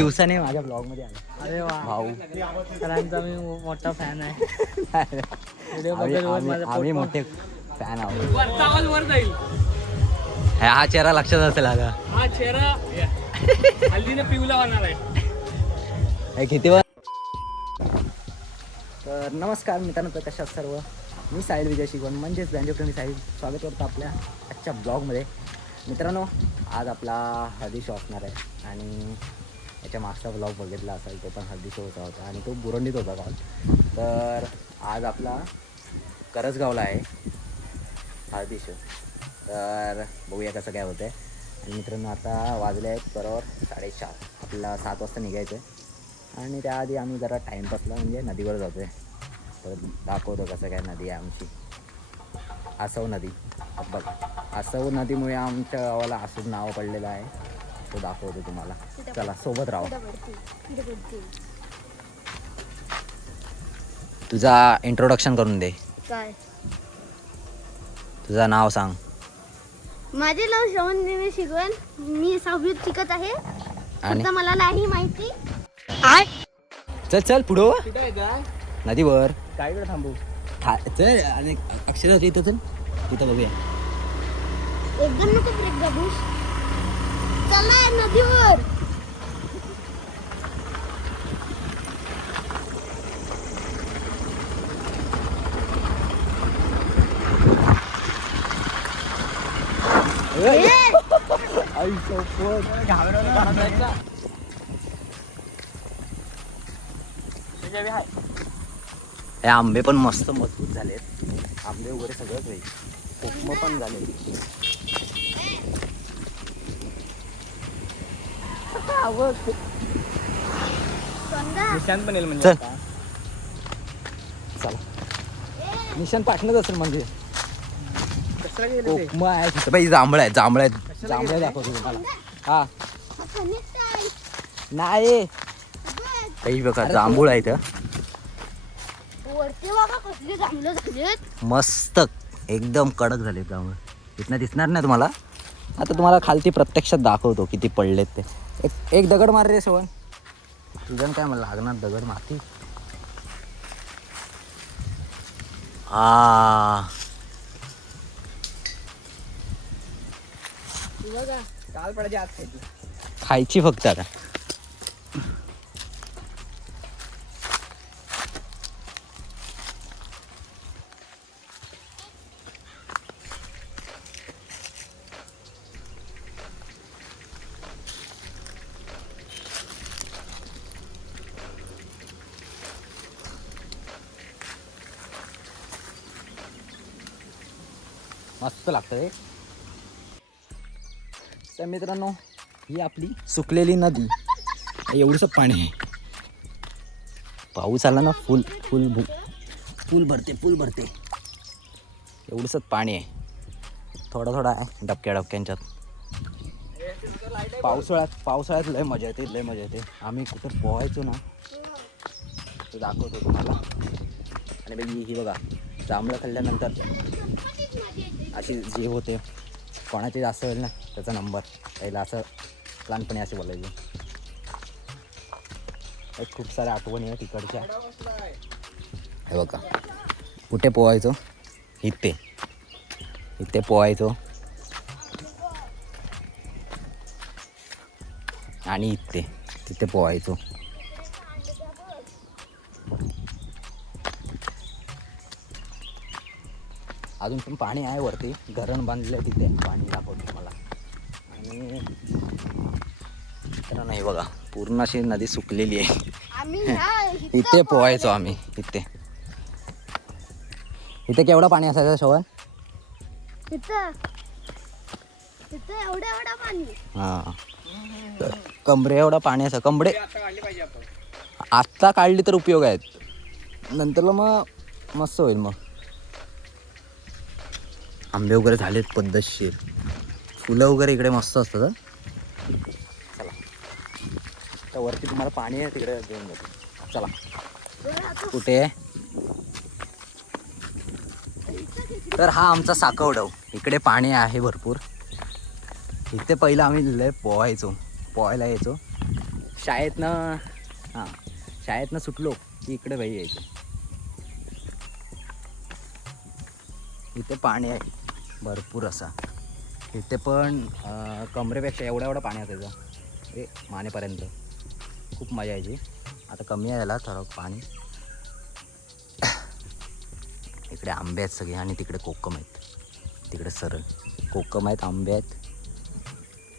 दिवसाने माझ्या ब्लॉग मध्ये आला. अरे वा भाऊ सरांचा मी मोठा फॅन आहे. व्हिडिओ बघत आम्ही मोठे फॅन आहोत. वरचावल वर जाईल. हा चेहरा लक्षात असेल आता. हा चेहरा हल्दीने पिवला होणार आहे. किती वर. तर नमस्कार मित्रांनो, तर कशा सर्व. मी साहिल विजय शिकवण म्हणजेच मी साहिल स्वागत करतो आपल्या आजच्या ब्लॉगमध्ये. मित्रांनो, आज आपला हळदी शो असणार आहे आणि याच्या मागचा ब्लॉग बघितला असेल, तो पण हळदी शोचा होता आणि तो बुरंडीत होता कॉल. तर आज आपला करसगावला आहे हळदी शो. तर बघूया कसं काय होतं आहे. आणि मित्रांनो, आता वाजले आहेत बरोबर 4:30. आपल्याला 7 वाजता निघायचं आहे आणि त्याआधी आम्ही जरा टाईमपासला म्हणजे नदीवर जातो आहे. तर दाखवतो कसं काय नदी आहे आमची, आसव नदी. बघ, आसव नदीमुळे आमच्या गावाला आसव नाव पडलेलं आहे. तो दाखवतो तुम्हाला. चला सोबत राहा. तुझा इंट्रोडक्शन करून दे. काय तुझं नाव सांग. माझे नाव श्रवण दिनेश शिकवण. मी 6वीत शिकत आहे. आणि आता मला नाही माहिती. चल चल पुढं कुठे आहे का नदीवर. काय कडे थांबू. चल आणि अक्षर होती इथं. चल तिथं बघूया. एकदम नको ब्रेक दाबूस. चला नदीवर. आई सोपत घाबरवलं. हे आंबे पण मस्त मजबूत झालेत. आंबे वगैरे सगळंच होईल. कोकम पण झाले. निशांत पण येईल म्हणजे चल. आता. चला, निशान पाठणच असेल म्हणजे. कशाला गेले ते? कोकम आहे तिथं. बाई जांभळ आहे, जांभळ आहेत. कशाला जांभळ गेले? दाखवतो तुम्हाला. हा नाही नाही काही बघा, जांभूळ आहे इथं वरती बाबा कसले चांगलं झालेत. मस्त एकदम कडक झाले जांभूळ. इथनं दिसणार नाही तुम्हाला. आता तुम्हाला खालती प्रत्यक्षात दाखवतो किती पडलेत ते. एक दगड मार रे श्रवण. तुझं काय मला लागणार दगड माती. बघा काल पडायची आज खायची. खायची फक्त आता. मस्त लागतं रे. तर मित्रांनो, ही आपली सुकलेली नदी. एवढंसं पाणी आहे. पाऊस आला ना फुल भरते. एवढंसंच पाणी आहे. थोडा आहे डबक्यांच्यात. पावसाळ्यात लय मजा येते. आम्ही कुठं पोहायचो ना, ते दाखवतो तुम्हाला. आणि बाई ही बघा, जांभळं खाल्ल्यानंतर अशी जी होते. कोणाची जास्त होईल ना त्याचा नंबर. पहिला असं लहानपणी असे बोलायचे. खूप साऱ्या आठवणी आहे तिकडच्या. हे बघा, कुठे पोहायचो. इथे पोहायचो. आणि तिथे पोहायचो. अजून पण पाणी आहे वरती. धरण बांधले तिथे. पाणी दाखवतो मला. आणि तर नाही बघा, पूर्ण अशी नदी सुकलेली आहे. इथे पोहायचो आम्ही. इथे केवढं पाणी असायचं श्रवण. इथं एवढं पाणी. हां, कमरे एवढं पाणी असं. कमरे आता काढली पाहिजे आपण. आत्ता काढली तर उपयोग आहेत. नंतरला मग मस्त होईल. मग आंबे वगैरे झालेत पद्धतशीर. फुलं वगैरे इकडे मस्त असतात. चला, तर वरती तुम्हाला पाणी आहे तिकडे घेऊन जातो. चला. कुठे. तर हा आमचा साकवडव. इकडे पाणी आहे भरपूर. इथे पहिलं आम्ही लय पोहायला यायचो. शाळेतनं सुटलो की इकडे भाई यायचं. इथे पाणी आहे भरपूर असा. इथे पण कमरेपेक्षा एवढं पाणी असायचं हे मानेपर्यंत. खूप मजा यायची. आता कमी आहे याला थोडं पाणी. इकडे आंबे आहेत सगळे आणि तिकडे कोकम आहेत. तिकडे सरळ कोकम आहेत, आंबे आहेत,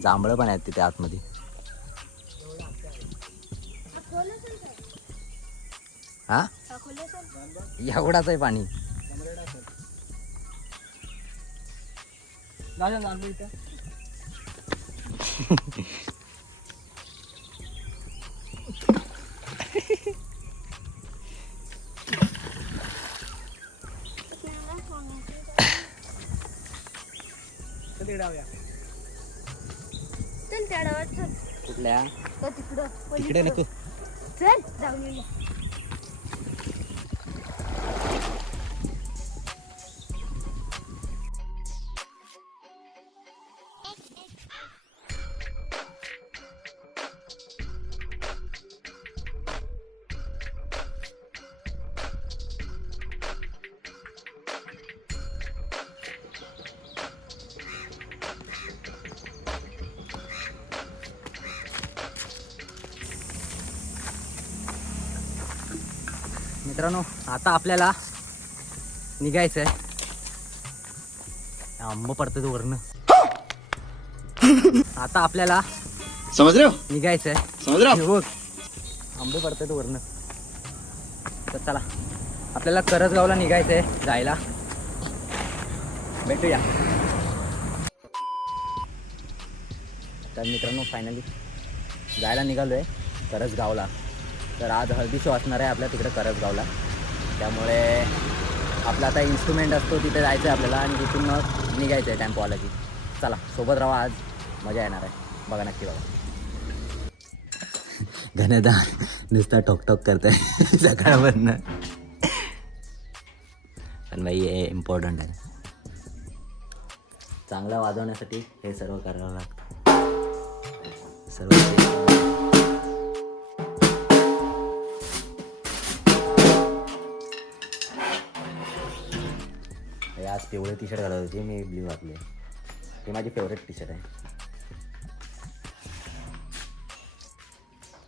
जांभळं पण आहेत तिथे आतमध्ये. हा एवढाच आहे पाणी. चल त्या डावात चल. कुठल्या तो तिकडं तिकडे नको. चल जाऊन येऊया. मित्रांनो आता आपल्याला निघायचं आहे. आंब पडतं वरनं. आता आपल्याला समझ रहे हो निघायचं आहे. समझ रहे हो हे बघ आंबे पडतात वरनं. तर चला आपल्याला करजगावला निघायचं आहे जायला. भेटूया. तर मित्रांनो फायनली जायला निघालो आहे करजगावला. तर आज हळदी शो असणार आहे आपल्या तिकडे करजगावला. त्यामुळे आपला आता इन्स्ट्रुमेंट असतो तिथे जायचं आहे आपल्याला आणि तिथून मग निघायचं आहे टेम्पोवाला की. चला सोबत राहा, आज मजा येणार आहे. बघा नक्की बघा. घनदार नुसता टॉक करत आहे सकाळवरनं. पण बाई हे इम्पॉर्टंट आहे. चांगला वाजवण्यासाठी हे सर्व करावं लागतं. सर्व आज पिवळे टी शर्ट घालत होती, मी ब्ल्यू घातले. ही माझी फेवरेट टी शर्ट आहे.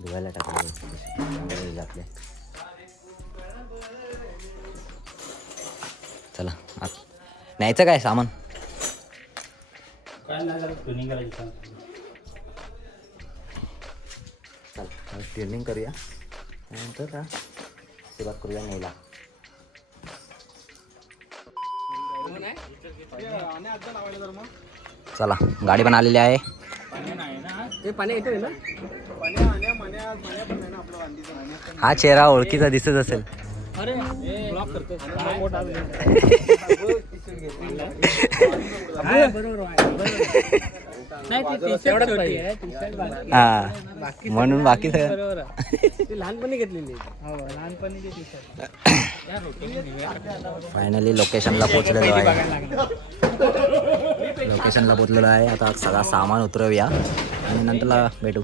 धुवायला टाकले घातले. चला आत न्यायचं काय सामान. चल ट्रेनिंग करूया त्यानंतर सुरुवात करूया न्यायला. चला गाडी पण आलेली आहे. हा चेहरा ओळखीचा दिसत असेल. हा म्हणून बाकी सगळं लहानपणी घेतलेली. फायनली लोकेशनला पोचलेलो आहे. आता सगळा सामान उतरवूया आणि नंतरला भेटू.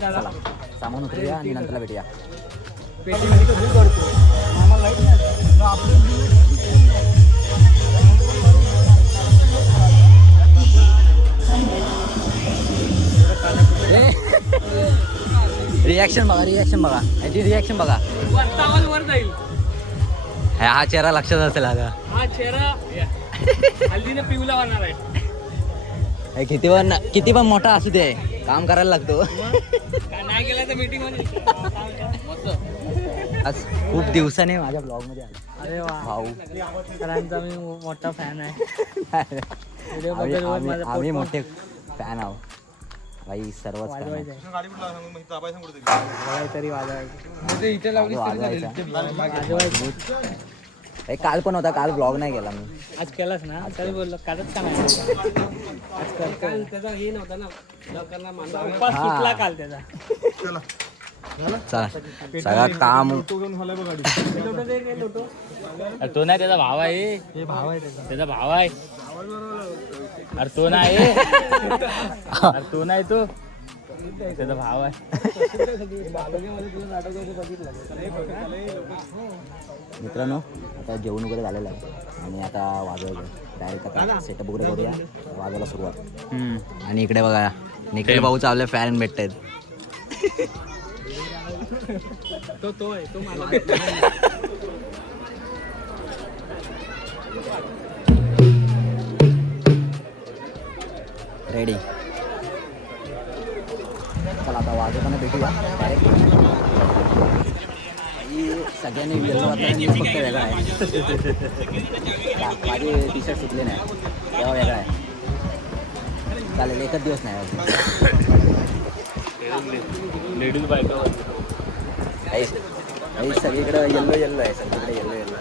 चला सामान उतरवूया आणि नंतरला भेटूया. रिॲक्शन बघा याची रिॲक्शन बघा. वर जाईल हा चेहरा लक्षात असेल. हा चेहरा हल्दीने पिवला होणार आहे. किती पण मोठा असू दे काम करायला लागतो. नाही गेला तर मीटिंग मध्ये. आज खूप दिवसाने माझ्या ब्लॉग मध्ये आला. अरे वा भाऊ सरांचा मी मोठा फॅन आहे. व्हिडिओ बघत आम्ही मोठे फॅन आहोत भाई. सर्वच तरी वाजवायचं. काल पण होता. काल ब्लॉग नाही केला मी. आज केलास ना. तरी बोललो कालच का नाही. आज करतो. त्याचा हे नव्हता ना उपास सुटला काल त्याचा. चला सगळं काम अरे तो नाही त्याचा भाव आहे त्याचा भाव आहे अरे तो नाही अरे तो नाही तो त्याचा भाव आहे मित्रांनो आता जेवण वगैरे झालेलं आहे आणि आता वाजवायचं डायरेक्ट आता सेटअप वगैरे करूया वाजवायला सुरुवात. आणि इकडे बघा निखिल भाऊचा आपले फॅन भेटत तो आहे तो मला रेडी. चला आता वाजवताना भेटूया डायरेक्ट. सगळ्यांनी येल्लो वाजताना फक्त वेगळा आहे माझे टी शर्ट सुटले नाही तेव्हा वेगळा आहे. चालेल एकच दिवस नाही लेडीज बायका सगळीकडे येल्लो आहे सगळीकडे येल्लो